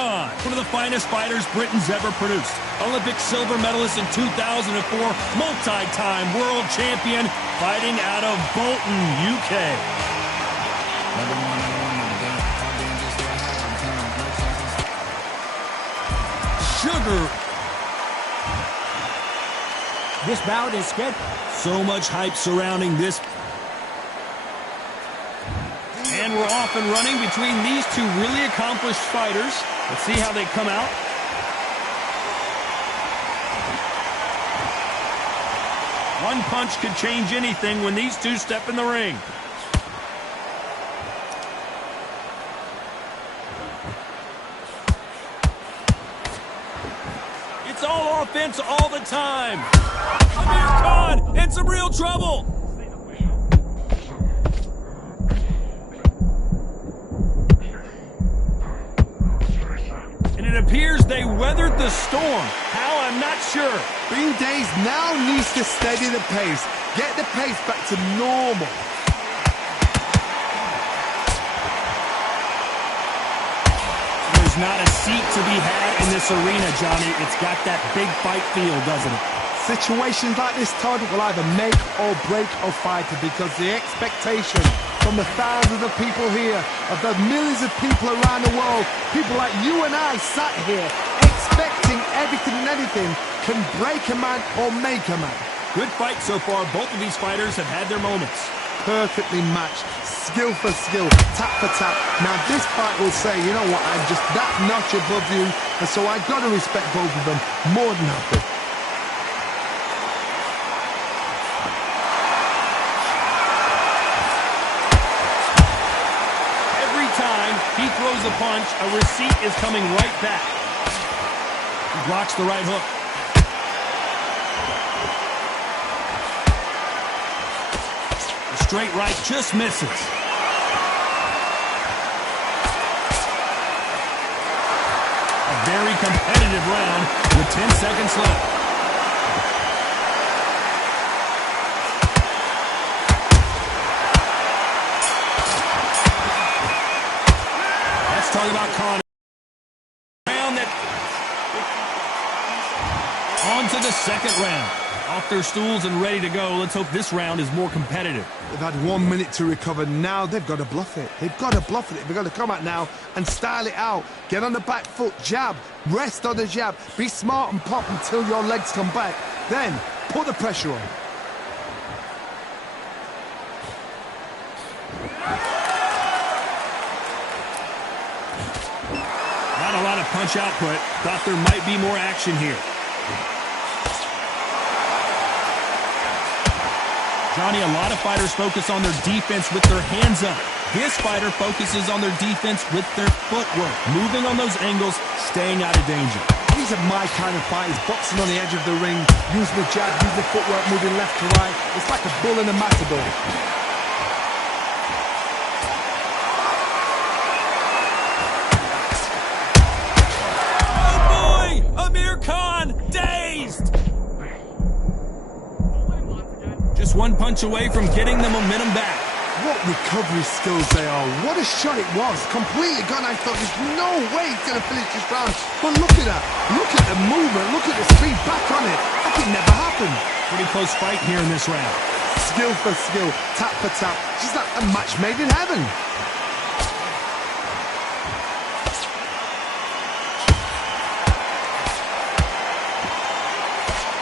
Khan, one of the finest fighters Britain's ever produced. Olympic silver medalist in 2004, multi-time world champion, fighting out of Bolton, UK. Sugar. This bout is scheduled. So much hype surrounding this. And we're off and running between these two really accomplished fighters. Let's see how they come out. One punch could change anything when these two step in the ring. It's all offense all the time. Amir Khan in some real trouble. And it appears they weathered the storm. How, I'm not sure. Green Days now needs to steady the pace. Get the pace back to normal. There's not a seat to be had in this arena, Johnny. It's got that big fight feel, doesn't it? Situations like this, Todd, will either make or break a fighter because the expectation from the thousands of people here, of the millions of people around the world, people like you and I sat here expecting everything and anything, can break a man or make a man. Good fight so far. Both of these fighters have had their moments. Perfectly matched, skill for skill, tap for tap. Now this fight will say, you know what, I'm just that notch above you, and so I've got to respect both of them more than happy. Every time he throws a punch, a receipt is coming right back. He blocks the right hook. Straight right just misses. A very competitive round with 10 seconds left. Let's talk about Khan. Round that. On to the second round. Off their stools and ready to go. Let's hope this round is more competitive. They've had 1 minute to recover. Now they've got to bluff it. They've got to bluff it. They've got to come out now and style it out. Get on the back foot, jab, rest on the jab. Be smart and pop until your legs come back. Then put the pressure on. Not a lot of punch output. Thought there might be more action here. Johnny, a lot of fighters focus on their defense with their hands up. His fighter focuses on their defense with their footwork, moving on those angles, staying out of danger. These are my kind of fighters, boxing on the edge of the ring, using the jab, using the footwork, moving left to right. It's like a bull in a matador. Oh boy! Amir Khan, dazed! Just one punch away from getting the momentum back. What recovery skills they are. What a shot it was. Completely gone. I thought there's no way he's going to finish this round. But look at that. Look at the movement. Look at the speed back on it. Like it never happened. Pretty close fight here in this round. Skill for skill. Tap for tap. Just like a match made in heaven.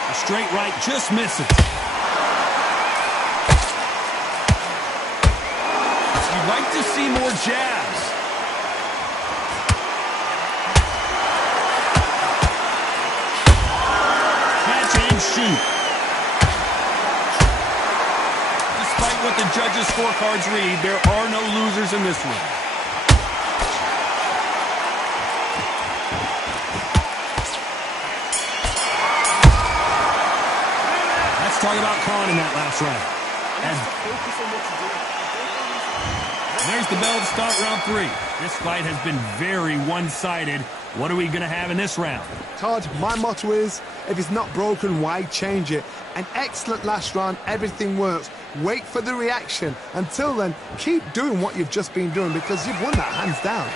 A straight right just misses. Like to see more jabs. Catch and shoot. Despite what the judges' scorecards read, there are no losers in this one. Let's talk about Khan in that last round. There's the bell to start round 3. This fight has been very one-sided. What are we going to have in this round? Todd, my motto is, if it's not broken, why change it? An excellent last round, everything works. Wait for the reaction. Until then, keep doing what you've just been doing because you've won that hands down.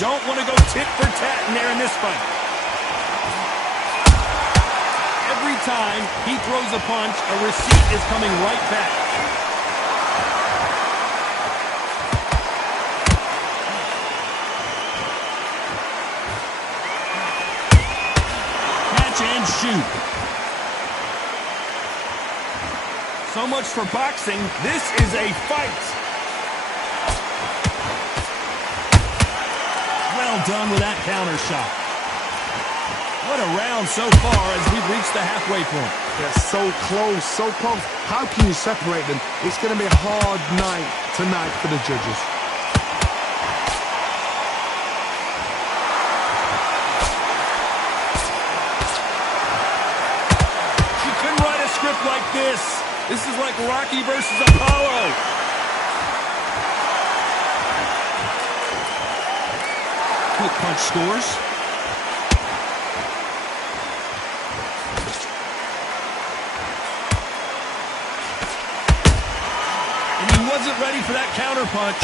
don't want to go tit for tat in there in this fight. Every time he throws a punch, a receipt is coming right back. Catch and shoot. So much for boxing. This is a fight. Well done with that counter shot. What a round so far as we've reached the halfway point. They're so close, so close. How can you separate them? It's going to be a hard night tonight for the judges. You couldn't write a script like this. This is like Rocky versus Apollo. Quick punch scores. And he wasn't ready for that counter punch.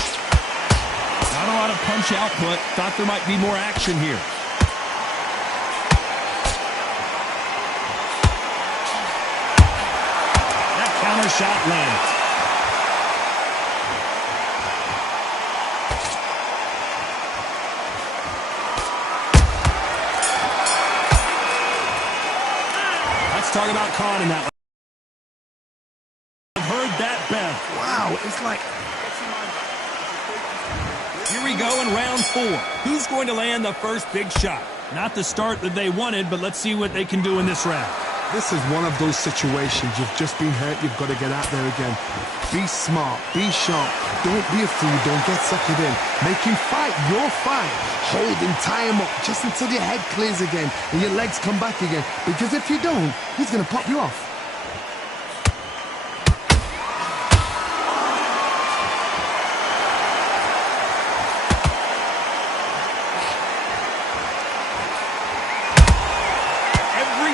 Not a lot of punch output. Thought there might be more action here. That counter shot lands. Let's talk about Khan in that one. I've heard that, Bev. Wow, it's like... Here we go in round 4. Who's going to land the first big shot? Not the start that they wanted, but let's see what they can do in this round. This is one of those situations. You've just been hurt. You've got to get out there again. Be smart. Be sharp. Don't be a fool. Don't get suckered in. Make him fight your fight. Hold him, tie him up just until your head clears again and your legs come back again. Because if you don't, he's going to pop you off.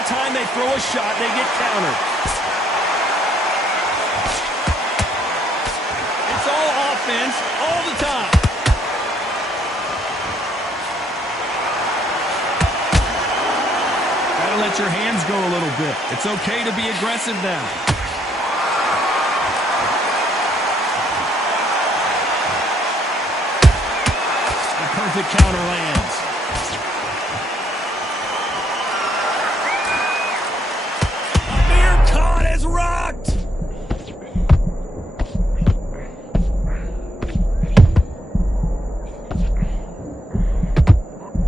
Time they throw a shot, they get countered. It's all offense all the time. Gotta let your hands go a little bit. It's okay to be aggressive now. The perfect counter lands. Rocked!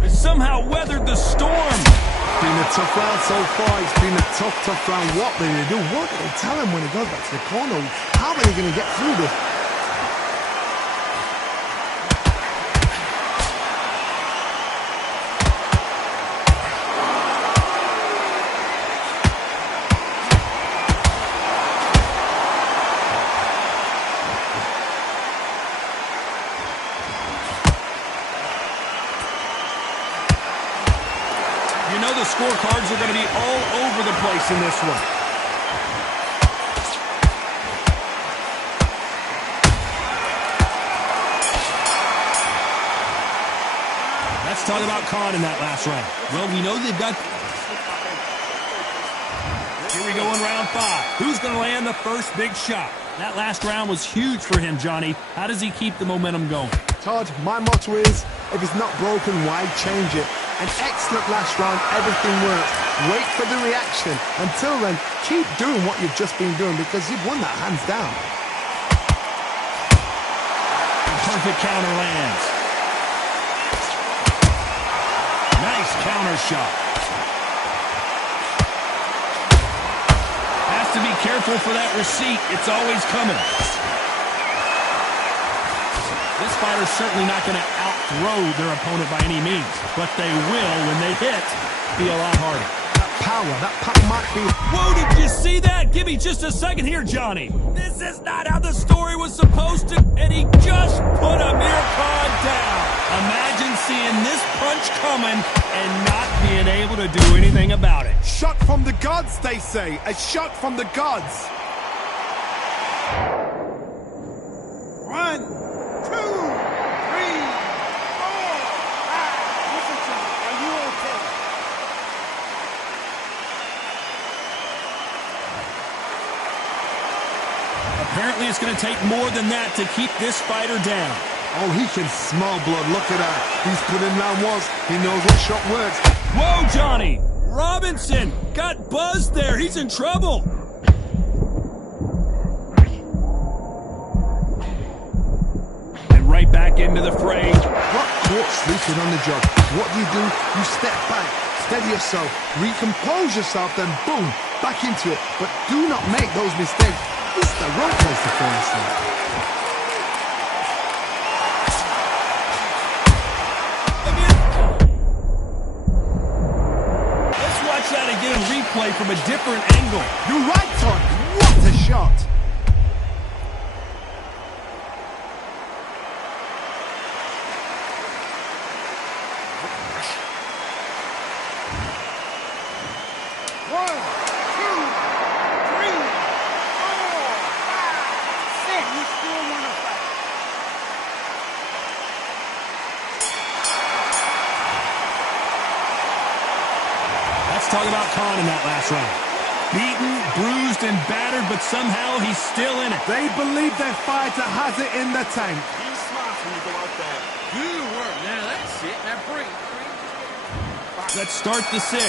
They somehow weathered the storm. It's been a tough round so far. It's been a tough round. What do they do? What do they tell him when he goes back to the corner? How are they going to get through this? You know the scorecards are going to be all over the place in this one. Let's talk about Khan in that last round. Well, we know they've got... Here we go in round 5. Who's going to land the first big shot? That last round was huge for him, Johnny. How does he keep the momentum going? Todd, my motto is, if it's not broken, why change it? An excellent last round, everything works. Wait for the reaction. Until then, keep doing what you've just been doing because you've won that hands down. Perfect counter lands. Nice counter shot. Has to be careful for that receipt. It's always coming. This fighter's certainly not going to out-throw their opponent by any means, but they will, when they hit, be a lot harder. That power might be... Whoa, did you see that? Give me just a second here, Johnny. This is not how the story was supposed to, and he just put Amir Khan down. Imagine seeing this punch coming and not being able to do anything about it. Shot from the gods, they say. A shot from the gods. 1, 2, 3, 4. Apparently it's going to take more than that to keep this fighter down. Oh, he can smell blood. Look at that. He's put in round once. He knows what shot works. Whoa, Johnny! Robinson got buzzed there. He's in trouble. And right back into the fray. Got caught sleeping on the job. What do? You step back, steady yourself, recompose yourself, then boom, back into it. But do not make those mistakes. This is the wrong place to fall asleep. Let's watch that again, replay from a different angle. You're right, Todd. What a shot. Talk about Khan in that last round. Beaten, bruised, and battered, but somehow he's still in it. They believe their fighter has it in the tank. You smart when you go out there. Good work. Now that's it. Now breathe. Let's start the 6.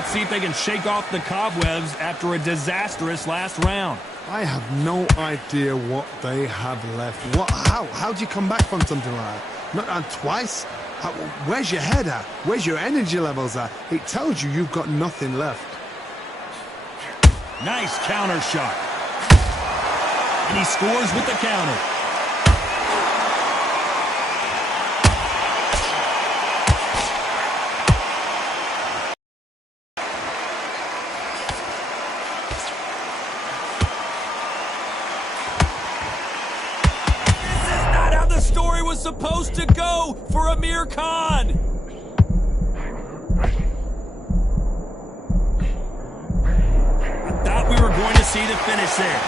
Let's see if they can shake off the cobwebs after a disastrous last round. I have no idea what they have left. How do you come back from something like that? Not on twice? Where's your head at? Where's your energy levels at? It tells you you've got nothing left. Nice counter shot. And he scores with the counter. Story was supposed to go for Amir Khan. I thought we were going to see the finish there.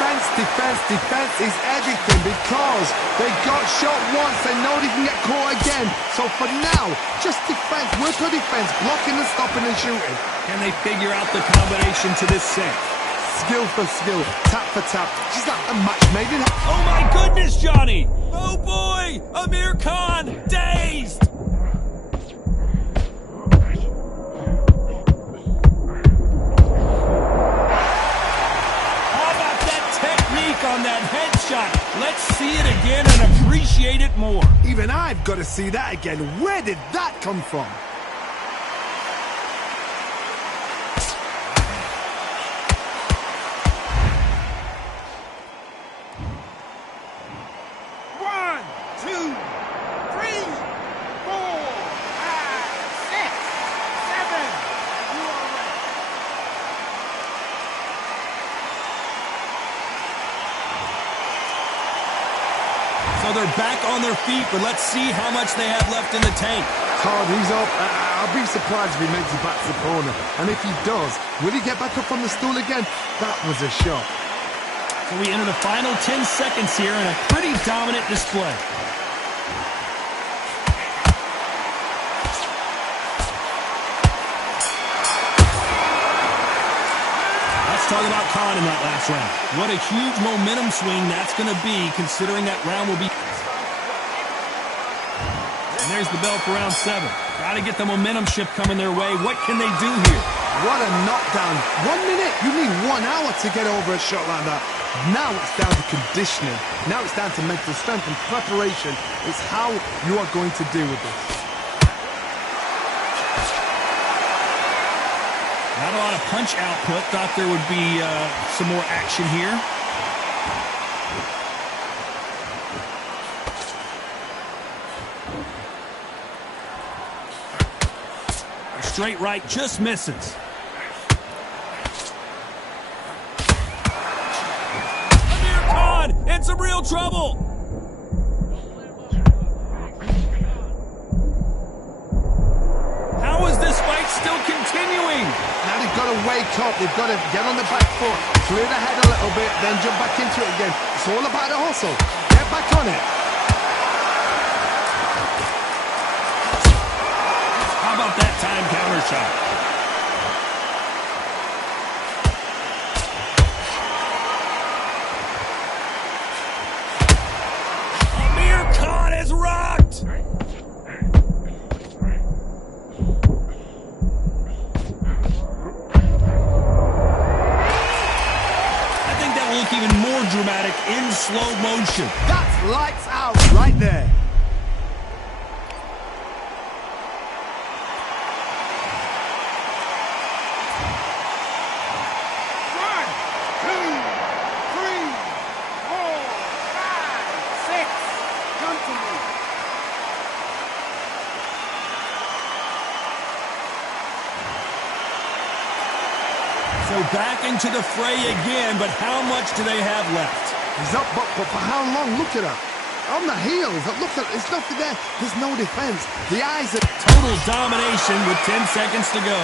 Defense is everything because they got shot once. They know they can get caught again. So for now, just defense. Work on defense, blocking and stopping and shooting. Can they figure out the combination to this set? Skill for skill, tap for tap. Just like a match made in heaven. Oh my goodness, Johnny! Oh boy! Amir Khan, dazed! How about that technique on that headshot? Let's see it again and appreciate it more. Even I've got to see that again. Where did that come from? So they're back on their feet, but let's see how much they have left in the tank. Todd, he's up. I'll be surprised if he makes it back to the corner. And if he does, will he get back up on the stool again? That was a shot. So we enter the final 10 seconds here in a pretty dominant display. Talk about Khan in that last round. What a huge momentum swing that's going to be, considering that round will be... And there's the bell for round 7. Got to get the momentum shift coming their way. What can they do here? What a knockdown. 1 minute. You need 1 hour to get over a shot like that. Now it's down to conditioning. Now it's down to mental strength and preparation. It's how you are going to deal with this. Not a lot of punch output. Thought there would be some more action here. A straight right just misses. Amir Khan in some real trouble. How is this fight still continuing? Now they've got to wake up. They've got to get on the back foot, clear the head a little bit, then jump back into it again. It's all about the hustle. Get back on it. How about that time counter shot? look even more dramatic in slow motion. That's lights out right there. So back into the fray again, but how much do they have left? He's up, but for how long? Look at her. On the heels. Look at, there's nothing there. There's no defense. The eyes are... Total domination with 10 seconds to go.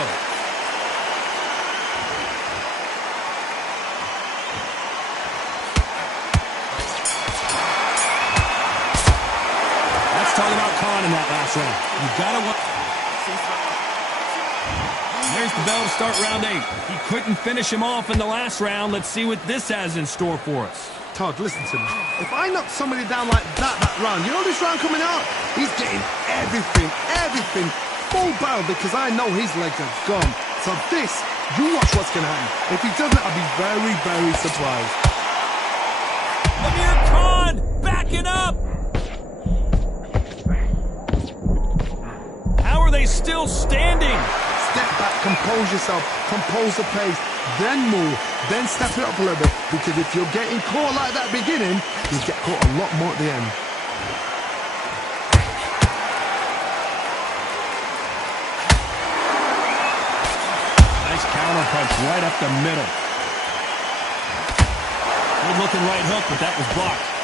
Let's talk about Khan in that last round. You gotta want... There's the bell to start round 8. He couldn't finish him off in the last round. Let's see what this has in store for us. Todd, listen to me. If I knock somebody down like that round, you know this round coming out? He's getting everything full barrel because I know his legs are gone. So this, you watch what's going to happen. If he doesn't, I'll be very surprised. Amir Khan backing up. How are they still standing? Step back, compose yourself, compose the pace, then move, then step it up a little bit. Because if you're getting caught like that beginning, you get caught a lot more at the end. Nice counter punch right up the middle. Good looking right hook, but that was blocked.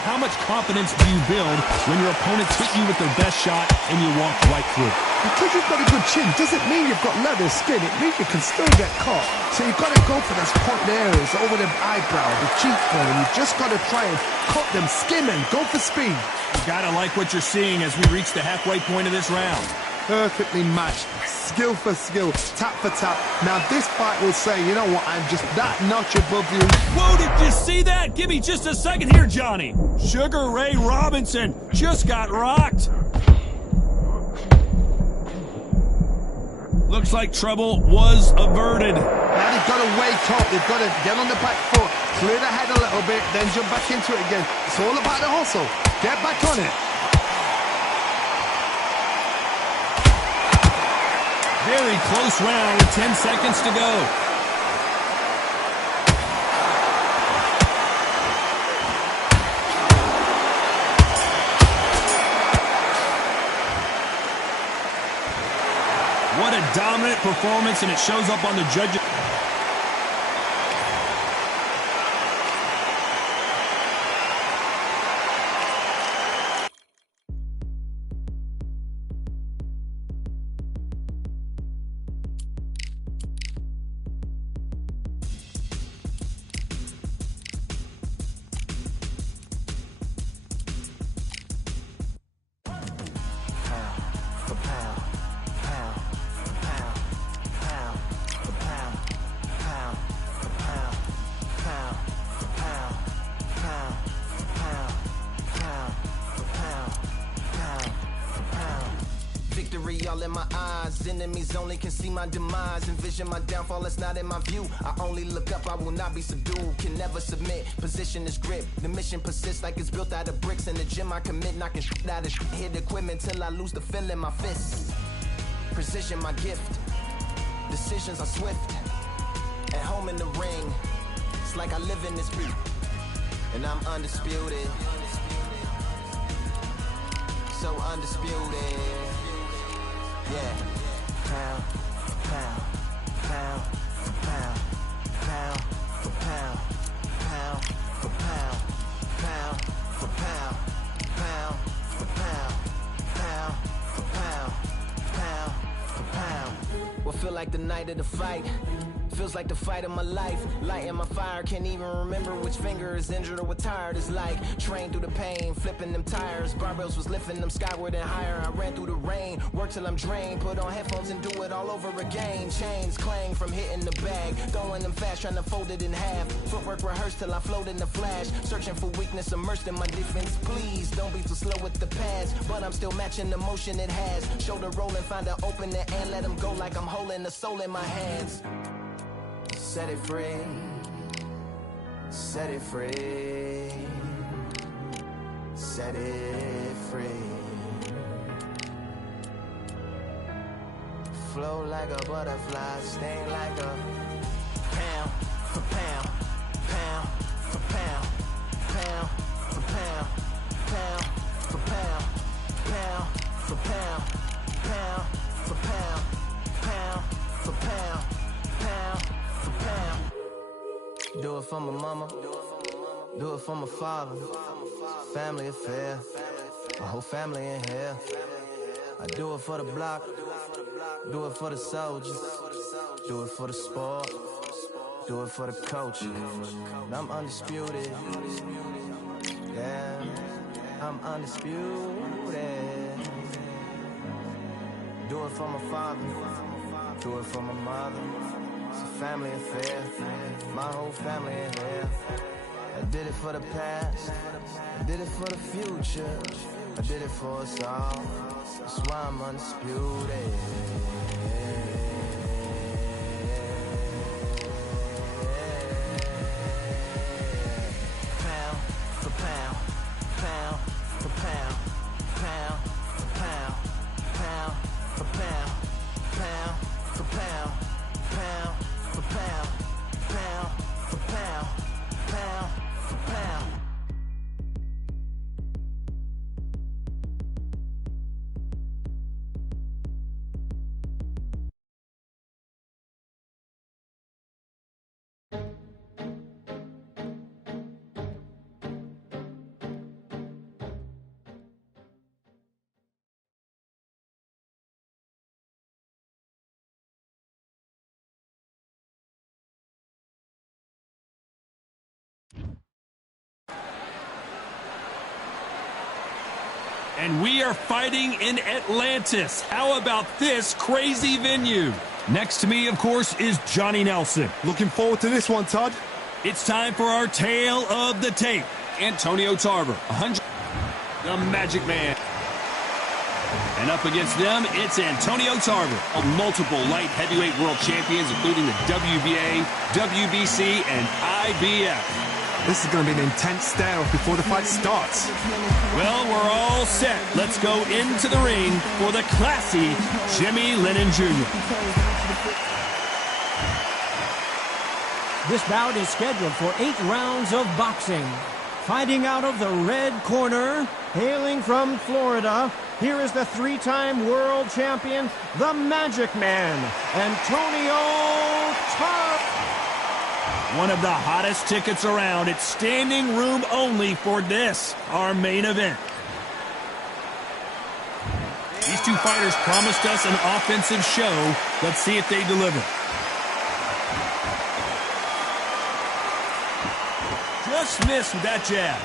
How much confidence do you build when your opponents hit you with their best shot and you walk right through? Because you've got a good chin doesn't mean you've got leather skin. It means you can still get caught. So you've got to go for those pointed areas over the eyebrow, the cheekbone. You've just got to try and cut them, skim and go for speed. You gotta like what you're seeing as we reach the halfway point of this round. Perfectly matched, skill for skill, tap for tap. Now this fight will say, you know what, I'm just that notch above you. Whoa, did you see that? Give me just a second here, Johnny. Sugar Ray Robinson just got rocked. Looks like trouble was averted. Now they've got to wake up, they've got to get on the back foot, clear the head a little bit, then jump back into it again. It's all about the hustle. Get back on it. Very close round with 10 seconds to go. What a dominant performance, and it shows up on the judges. All in my eyes, enemies only can see my demise. Envision my downfall, it's not in my view. I only look up, I will not be subdued. Can never submit, position is grip. The mission persists like it's built out of bricks. In the gym I commit, knocking shit out of shit. Hit equipment till I lose the feel in my fists. Precision my gift, decisions are swift. At home in the ring, it's like I live in this beat. And I'm undisputed, so undisputed. Yeah. Pound for pound, pound for pound, pound for pound, pound for pound, pound for pound, pound for pound, pound for pound, pound for pound. What feel like the night of the fight? Feels like the fight of my life. Lighting my fire, can't even remember which finger is injured or what tired is like. Trained through the pain, flipping them tires. Barbells was lifting them skyward and higher. I ran through the rain, work till I'm drained. Put on headphones and do it all over again. Chains clang from hitting the bag. Throwing them fast, trying to fold it in half. Footwork rehearsed till I float in the flash. Searching for weakness, immersed in my defense. Please, don't be too slow with the pads. But I'm still matching the motion it has. Shoulder rolling, find an opening and let them go like I'm holding the soul in my hands. Set it free. Set it free. Set it free. Flow like a butterfly, sting like a pound for pound, pound for pound, pound for pound, pound for pound, pound for pound, pound for pound, pound for pound, pound for pound. Do it for my mama, do it for my father. Family affair, my whole family in here. I do it for the block, do it for the soldiers, do it for the sport, do it for the coach. And I'm undisputed, yeah, I'm undisputed. Do it for my father, do it for my mother. It's a family affair, my whole family in here. I did it for the past, I did it for the future, I did it for us all. That's why I'm undisputed. Pound for pound, pound for pound, pound for pound, pound for pound, pound for pound, pound for pound, pound for pound, pound for pound. And we are fighting in Atlantis. How about this crazy venue? Next to me, of course, is Johnny Nelson. Looking forward to this one, Todd. It's time for our tale of the tape. Antonio Tarver, 100. The Magic Man. And up against them, it's Antonio Tarver. Multiple light heavyweight world champions, including the WBA, WBC, and IBF. This is going to be an intense stare-off before the fight starts. Well, we're all set. Let's go into the ring for the classy Jimmy Lennon Jr. This bout is scheduled for 8 rounds of boxing. Fighting out of the red corner, hailing from Florida, here is the 3-time world champion, the Magic Man, Antonio Tarver. One of the hottest tickets around. It's standing room only for this, our main event. These two fighters promised us an offensive show. Let's see if they deliver. Just missed with that jab.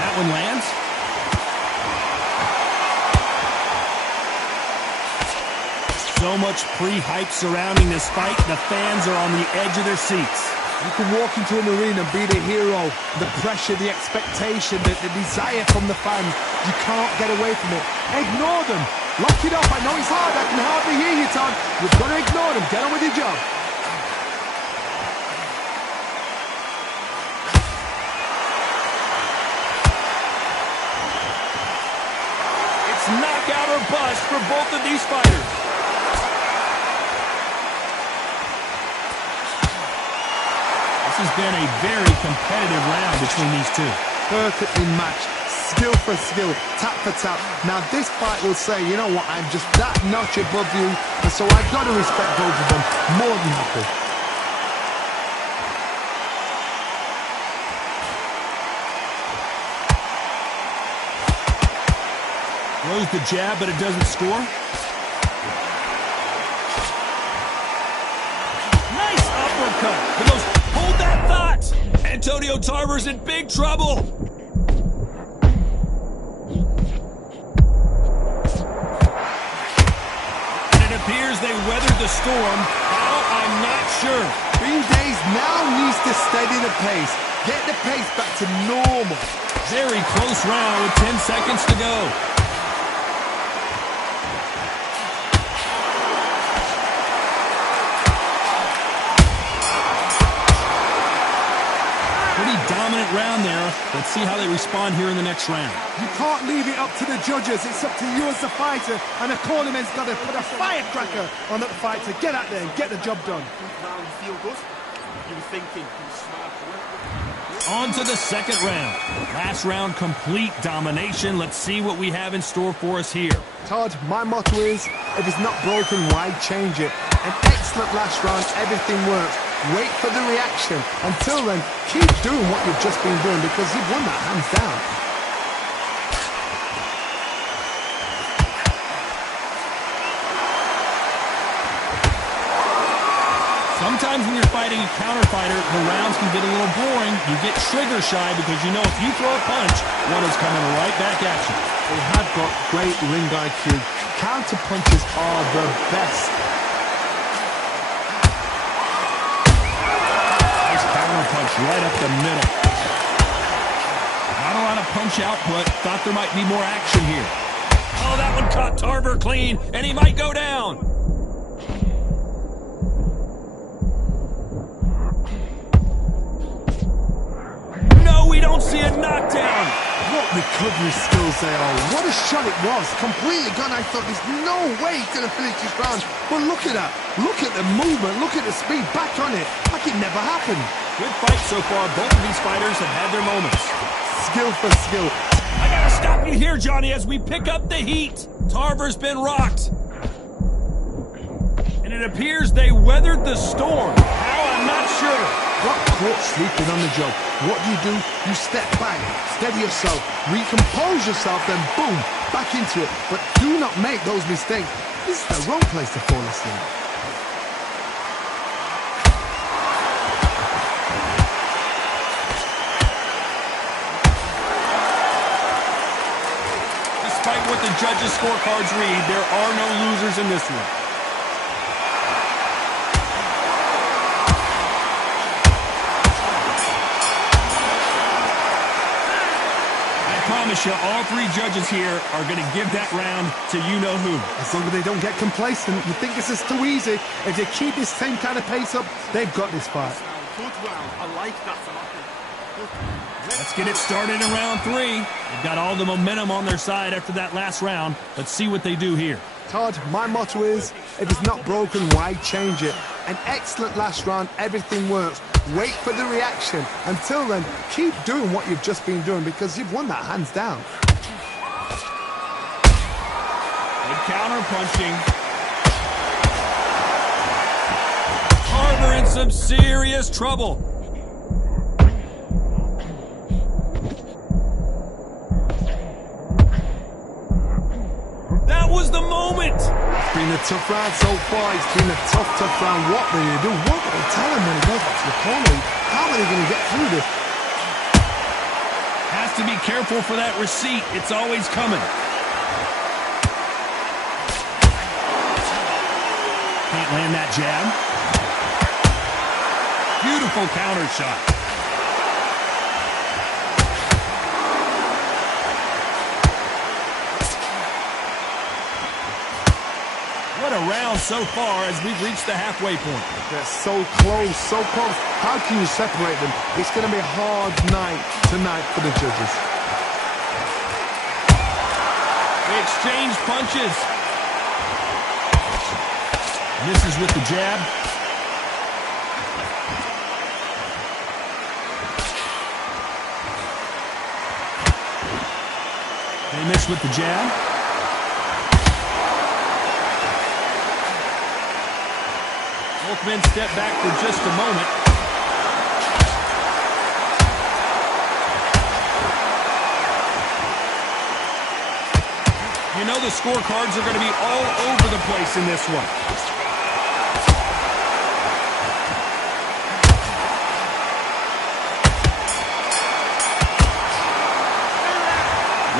That one lands. So much pre-hype surrounding this fight, the fans are on the edge of their seats. You can walk into an arena and be the hero. The pressure, the expectation, the desire from the fans. You can't get away from it. Ignore them. Lock it up. I know it's hard. I can hardly hear you, Todd. You've got to ignore them. Get on with your job. It's knockout or bust for both of these fighters. This has been a very competitive round between these two. Perfectly matched, skill for skill, tap for tap. Now this fight will say, you know what, I'm just that notch above you, and so I've got to respect both of them. More than happy. Throws the jab, but it doesn't score. Nice uppercut. Hold that thought. Antonio Tarver's in big trouble. And it appears they weathered the storm. How, I'm not sure. Green Days now needs to steady the pace. Get the pace back to normal. Very close round with 10 seconds to go. Pretty dominant round there. Let's see how they respond here in the next round. You can't leave it up to the judges. It's up to you as the fighter, and the cornerman's got to put a firecracker on that fight to get out there and get the job done. Round, you feel good? You were thinking, you were smart. On to the second round. Last round, complete domination. Let's see what we have in store for us here. Todd, my motto is, if it's not broken, why change it? An excellent last round, everything works. Wait for the reaction. Until then, keep doing what you've just been doing because you've won that hands down. Sometimes when you're fighting a counter fighter, the rounds can get a little boring. You get trigger shy because you know if you throw a punch, one is coming right back at you. They have got great ring IQ. Counter punches are the best. Nice counter punch right up the middle. Not a lot of punch output. Thought there might be more action here. Oh, that one caught Tarver clean, and he might go down. We don't see a knockdown. What recovery skills they are. What a shot it was. Completely gone. I thought there's no way he's going to finish this round. But look at that. Look at the movement. Look at the speed. Back on it. Like it never happened. Good fight so far. Both of these fighters have had their moments. Skill for skill. I got to stop you here, Johnny, as we pick up the heat. Tarver's been rocked. And it appears they weathered the storm. How? I'm not sure. Got caught sleeping on the job. What do? You step back, steady yourself, recompose yourself, then boom, back into it. But do not make those mistakes. This is the wrong place to fall asleep. Despite what the judges' scorecards read, there are no losers in this one. I promise you, all three judges here are going to give that round to you-know-who. As long as they don't get complacent, you think this is too easy. If they keep this same kind of pace up, they've got this fight. Good round. I like that. Let's get it started in round three. They've got all the momentum on their side after that last round. Let's see what they do here. Todd, my motto is, if it's not broken, why change it? An excellent last round, everything works. Wait for the reaction. Until then, keep doing what you've just been doing because you've won that hands down. Good counter punching. Tarver in some serious trouble. That was the moment. It's been a tough round so far. It's been a tough round. What do you do? What do they tell him when he goes back to the corner? How are they going to get through this? Has to be careful for that receipt. It's always coming. Can't land that jab. Beautiful counter shot. What a round so far as we've reached the halfway point. They're so close, so close. How can you separate them? It's going to be a hard night tonight for the judges. They exchange punches. Misses with the jab. They miss with the jab. Both men step back for just a moment. You know the scorecards are going to be all over the place in this one.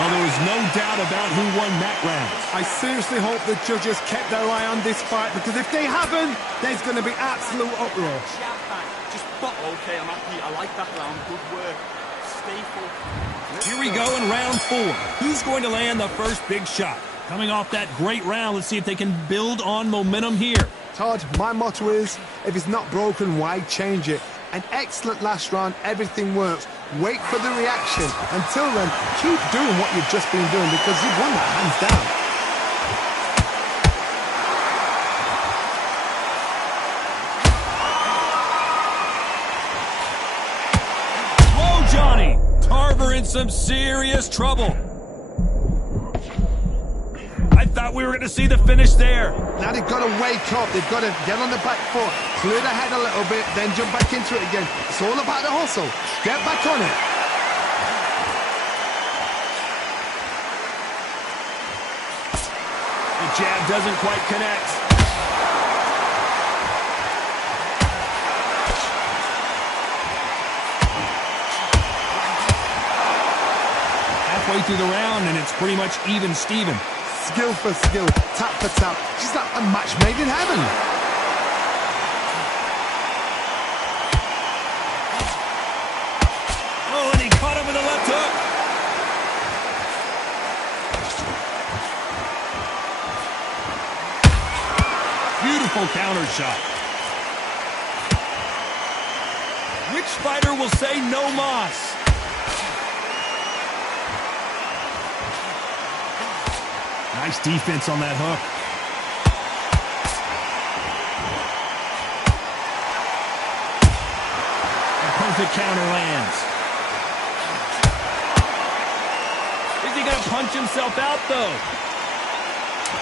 Well, there was no doubt about who won that round. I seriously hope the judges kept their eye on this fight because if they haven't, there's going to be absolute uproar. Just, but okay, I'm happy. I like that round. Good work. Stay focused. Here we go in round 4. Who's going to land the first big shot? Coming off that great round, let's see if they can build on momentum here. Todd, my motto is, if it's not broken, why change it? An excellent last round, everything works. Wait for the reaction. Until then, keep doing what you've just been doing because you've won that hands down. Johnny, Tarver in some serious trouble. I thought we were going to see the finish there. Now they've got to wake up. They've got to get on the back foot, clear the head a little bit, then jump back into it again. It's all about the hustle. Get back on it. The jab doesn't quite connect. Halfway through the round, and it's pretty much even Steven. Skill for skill, tap for tap. She's like a match made in heaven. Oh, and he caught him with a left hook. Beautiful counter shot. Which fighter will say no mas? Nice defense on that hook. A perfect counter lands. Is he going to punch himself out, though?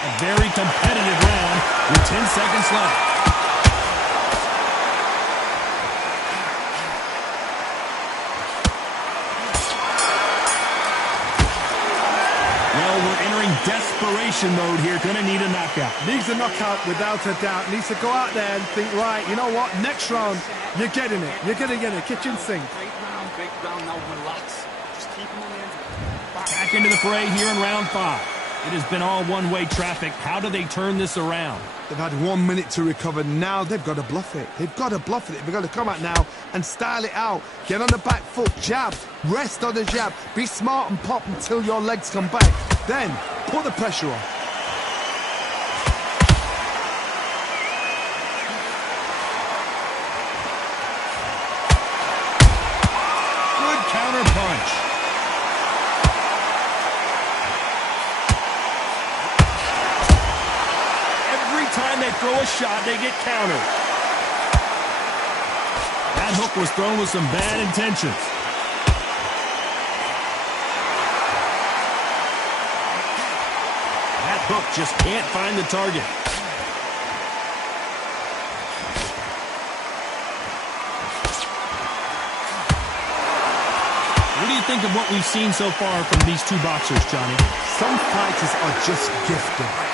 A very competitive round with 10 seconds left. Desperation mode here. Gonna need a knockout. Needs a knockout without a doubt. Needs to go out there and think, right, you know what? Next round, you're getting it. You're gonna get it. Kitchen sink. Great round. Now relax. Just keep him on the end. Back into the fray here in round 5. It has been all one-way traffic. How do they turn this around? They've had 1 minute to recover. Now they've got to bluff it. They've got to bluff it. They've got to come out now and style it out. Get on the back foot, jab, rest on the jab. Be smart and pop until your legs come back. Then put the pressure on. Good counter punch. Every time they throw a shot, they get countered. That hook was thrown with some bad intentions. That hook just can't find the target. What do you think of what we've seen so far from these two boxers, Johnny? Some fighters are just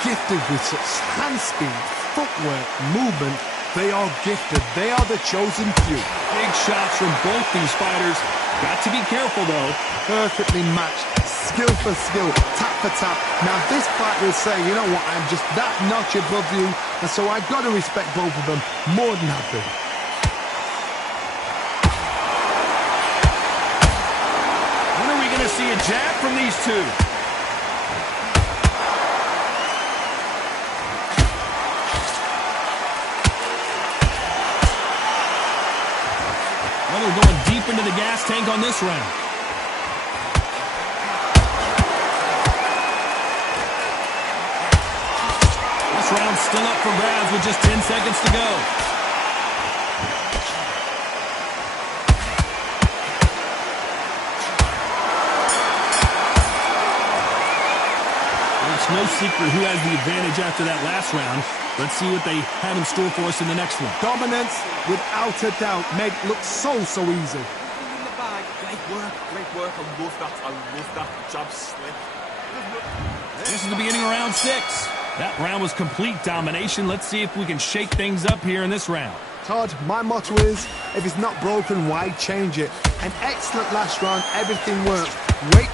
gifted with such hand speed, footwork, movement. They are gifted. They are the chosen few. Big shots from both these fighters. Got to be careful, though. Perfectly matched, skill for skill, tap for tap. Now this fight will say, you know what, I'm just that notch above you, and so I've got to respect both of them more than happy. When are we going to see a jab from these two? Well, they're going deep into the gas tank on this round. This round's still up for grabs with just 10 seconds to go. It's no secret who has the advantage after that last round. Let's see what they have in store for us in the next one. Dominance, without a doubt, made look so easy. In the bag. Great work. I love that. Jab slip. This is the beginning of round 6. That round was complete domination. Let's see if we can shake things up here in this round. Todd, my motto is, if it's not broken, why change it? An excellent last round, everything works. Wait.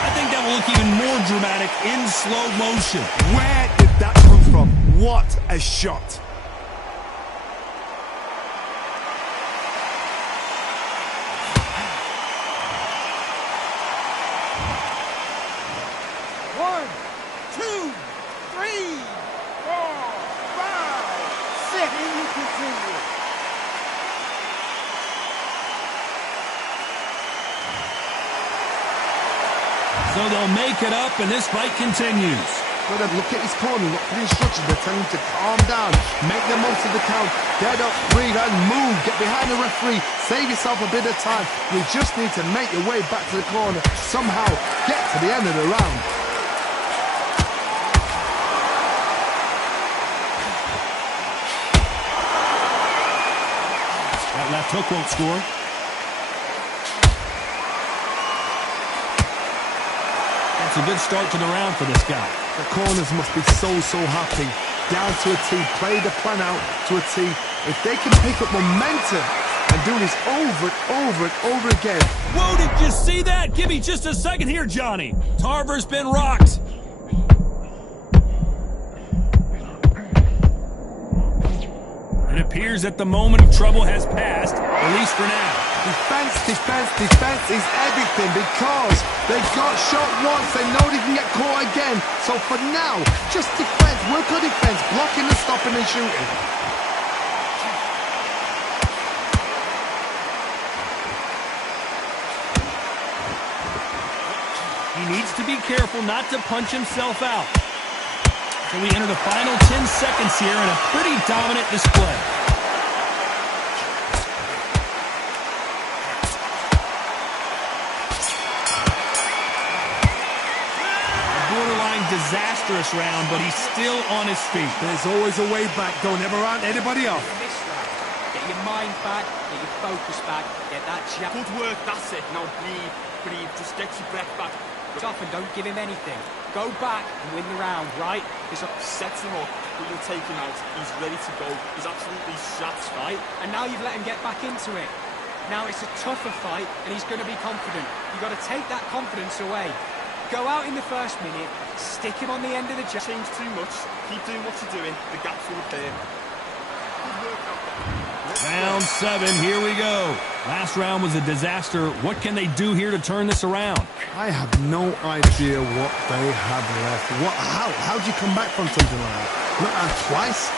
I think that will look even more dramatic in slow motion. Where did that come from? What a shot. So they'll make it up, and this fight continues. But then look at his corner, look for the instructions. They're telling him to calm down, make the most of the count, get up, breathe, and move. Get behind the referee, save yourself a bit of time. You just need to make your way back to the corner, somehow get to the end of the round. That left hook won't score. That's a good start to the round for this guy. The corners must be so happy. Down to a T, play the plan out to a T. If they can pick up momentum and do this over and over and over again. Whoa, did you see that? Give me just a second here, Johnny. Tarver's been rocked. It appears that the moment of trouble has passed, at least for now. Defense is everything because they got shot once, they know they can get caught again. So for now, just defense, work on defense, blocking and stopping and shooting. He needs to be careful not to punch himself out. So we enter the final 10 seconds here in a pretty dominant display. Disastrous round, but he's still on his feet. There's always a way back. Don't ever round anybody off. This round, get your mind back, get your focus back, get that jab. Good work, that's it. Now breathe, just get your breath back. Off and don't give him anything. Go back and win the round, right? Sets him up, but you'll take him out. He's ready to go. He's absolutely shot, right? And now you've let him get back into it. Now it's a tougher fight, and he's going to be confident. You've got to take that confidence away. Go out in the first minute, stick him on the end of the jab. Change too much. Keep doing what you're doing. The gaps will appear. Round 7, here we go. Last round was a disaster. What can they do here to turn this around? I have no idea what they have left. How do you come back from something like that? Not out twice?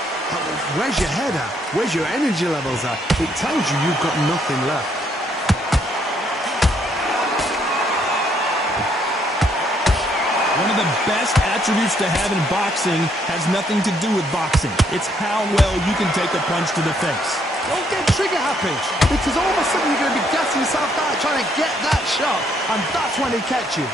Where's your head at? Where's your energy levels at? It tells you you've got nothing left. One of the best attributes to have in boxing has nothing to do with boxing. It's how well you can take a punch to the face. Don't get trigger happy, because all of a sudden you're going to be gassing yourself out trying to get that shot, and that's when he catch you.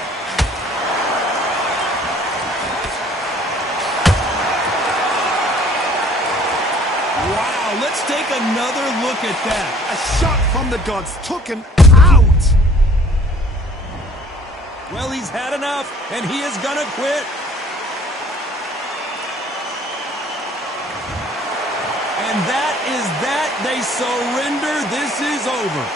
Wow, let's take another look at that. A shot from the gods took him out. Well, he's had enough, and he is gonna quit. And that is that. They surrender. This is over.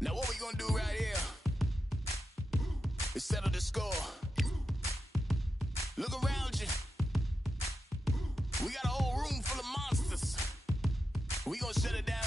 Now what we gonna do right here is settle the score. Look around you. We got a whole room full of monsters. We gonna shut it down.